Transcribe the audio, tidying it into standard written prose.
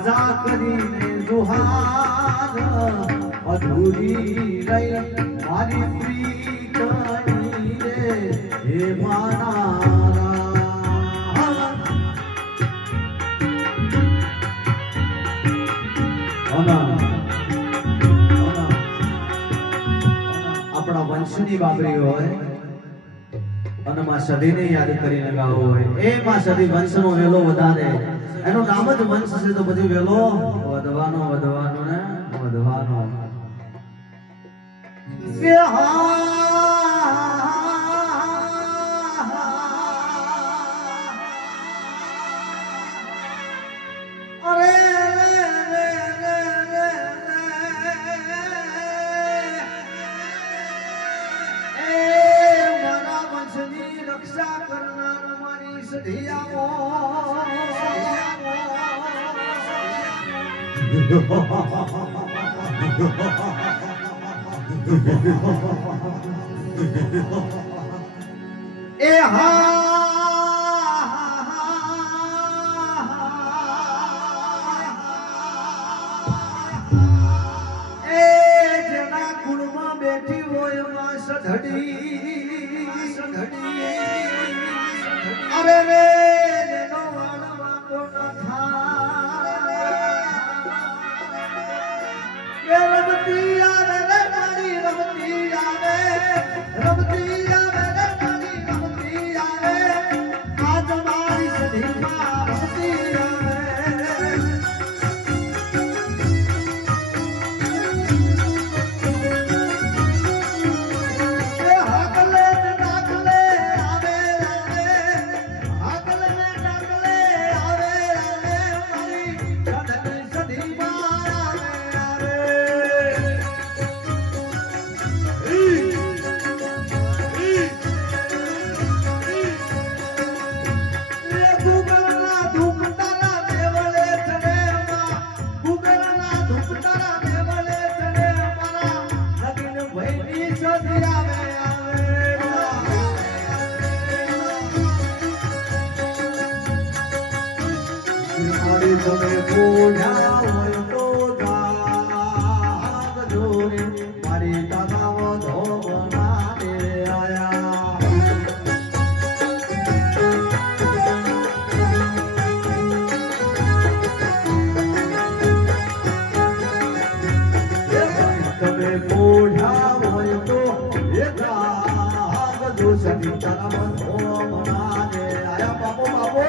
રાજા કરીને જુહાર અધૂરી રહી મારી પ્રીતની રે હે મારા આપણા વંશની બાબરી હોય અને માં સદીને યાદ કરીને ગાવો હોય એ માં સદી વંશનો વેલો વધારે એનું નામ જ વંશ છે તો બધી વેલો વધવાનો વધવાનો ને વધવાનો કે રક્ષા કરનાર મારી સધિયાઓ એ જેના કુળમાં બેઠી હોય માં સધડી અરે રે જેનો વાળવા કોનો થાય રમતી આવે રે મારી રમતી આવે રમતી આવે રે મારી રમતી આવે આજ મારી સધીમાં રમતી આવે તમે પૂજા હોય તો જાગજો રે મારી દાદા વધો બનાવે આયા તમે પૂજા હોય તો જાગજો સદી દાદા વધો બનાવે આયા બાપો બાપો